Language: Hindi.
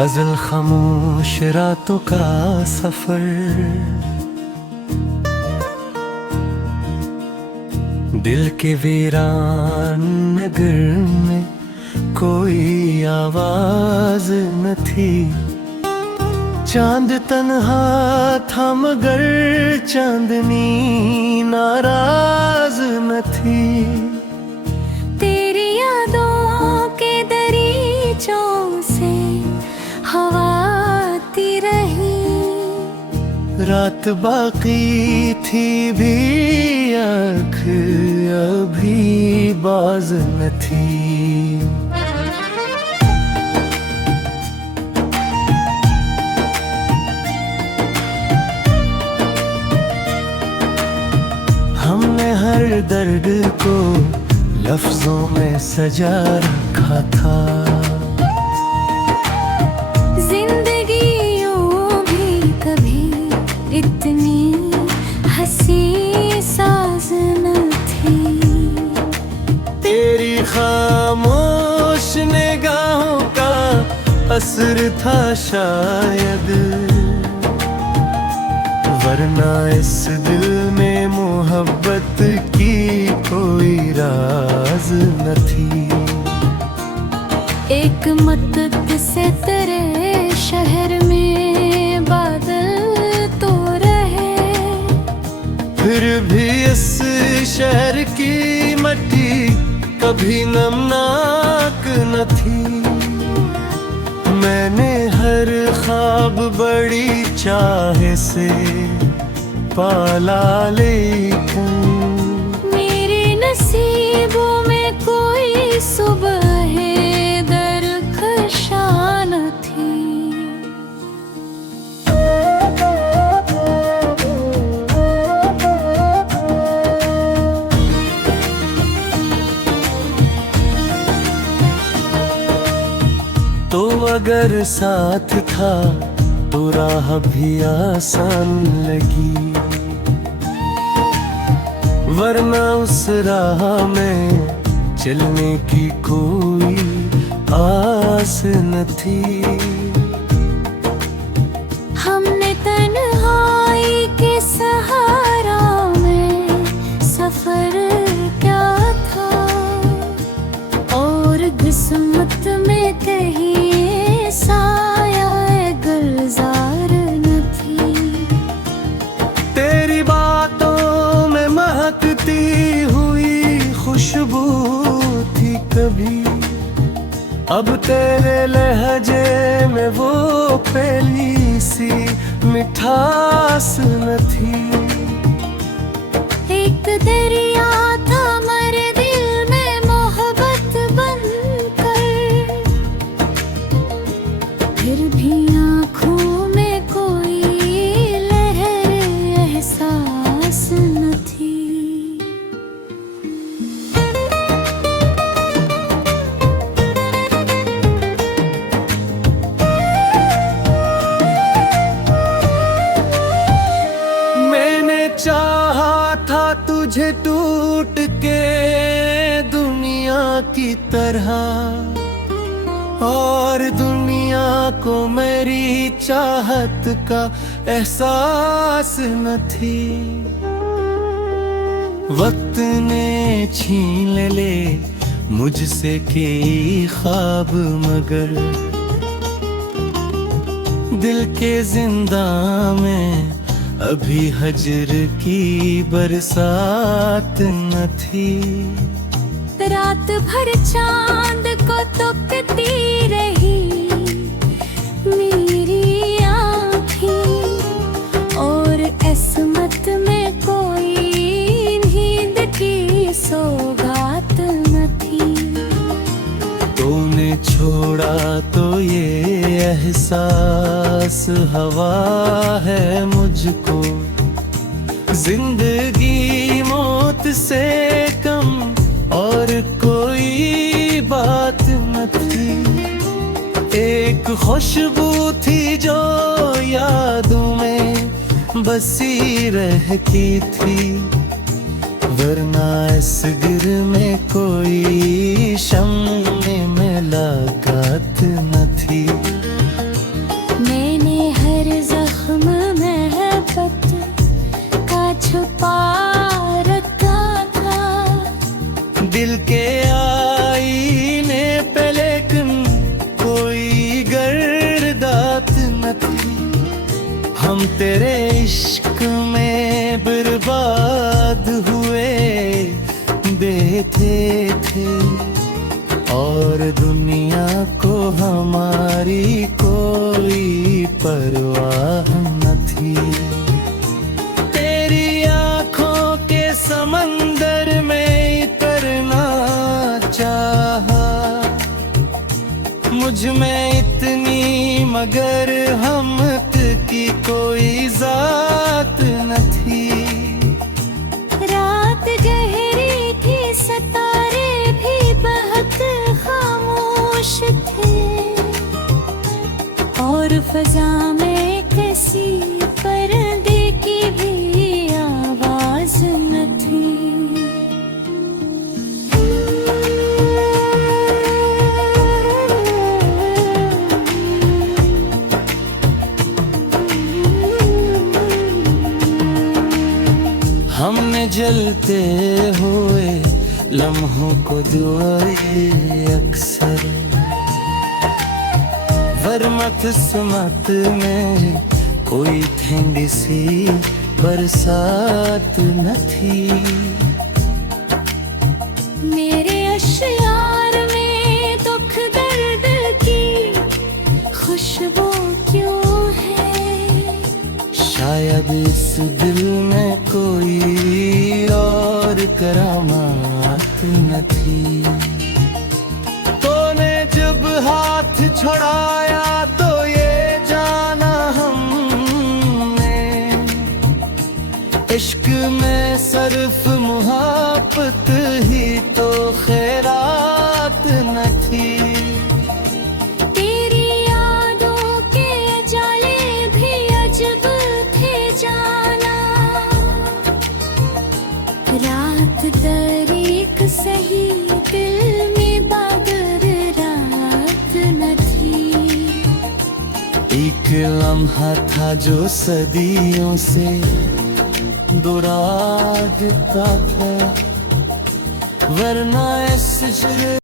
गजल खामोश रातों का सफर, दिल के वीरान नगर में कोई आवाज न थी। चांद तन्हा था मगर चांदनी नाराज न थी। तेरी यादों के दरीचों से हवा आती रही। रात बाकी थी भी आँख अभी बाज न थी। हमने हर दर्द को लफ्जों में सजा रखा था। जिंदगी यूं भी कभी इतनी हंसी साज न थी। तेरी खामोश निगाहों का असर था शायद, वरना इस दिल में मोहब्बत की कोई राज न थी। एक मदद से तेरे शहर में बादल तो रहे, फिर भी इस शहर की मट्टी कभी नमनाक न थी। मैंने हर ख्वाब बड़ी चाह से पाला, लेकिन मेरे नसीबों में कोई सुबह दरख्शा न थी। तो अगर साथ था तो राह भी आसान लगी, वरना उस राह में चलने की कोई आस न थी। हमने तन्हाई के सहारा में सफर क्या था, और किस्मत में कहीं साया गुलजार न थी। तेरी बातों में महकती हुई खुशबू थी कभी, अब तेरे लहजे में वो पहली सी मिठास न थी। एक दरिया था मेरे दिल में मोहब्बत बनकर, फिर भी आँखों में कोई लहर एहसास न थी। मैंने चाहा था तुझे टूट के दुनिया की तरह, और दुनिया को मेरी चाहत का एहसास न थी। वक्त ने छीन ले मुझसे कई ख्वाब, मगर दिल के जिंदा में अभी हजर की बरसात न थी। रात भर चांद को तकती रही मेरी आँखें, और किस्मत में कोई नींद की सौगात न थी। तूने छोड़ा तो ये एहसास हवा है मुझको, जिंदगी मौत से कम और कोई बात न थी। एक खुशबू थी जो यादों में बसी रहती थी, वरना इस गिर में कोई शम्मे में लागत न थी। तेरे इश्क में बर्बाद हुए देते थे और दुनिया को हमारी कोई परवाह न थी। तेरी आंखों के समंदर में उतरना चाहा, मुझ में इतनी मगर हमत की कोई जात न थी। रात गहरी थी, सितारे भी बहुत खामोश थे और फजा में किसी पर्दे की भी आवाज न थी। हमने जलते हुए लम्हों को दुआए अक्सर, वरना किस्मत में कोई ठंडी सी बरसात न थी। मेरे अश्यार में दुख दर्द की खुशबू क्यों है? शायद इस दिल में कोई और करामात न थी। तूने जब हाथ छुड़ाया तो ये जाना हमने, इश्क में सिर्फ मुहब्बत ही तो खैरात न थी। तेरी यादों के जाले भी अजब थे जाना, रात दरीक सही दिल में बागर रात न थी। एक लम्हा था जो सदियों से दुरागता था, वरना इस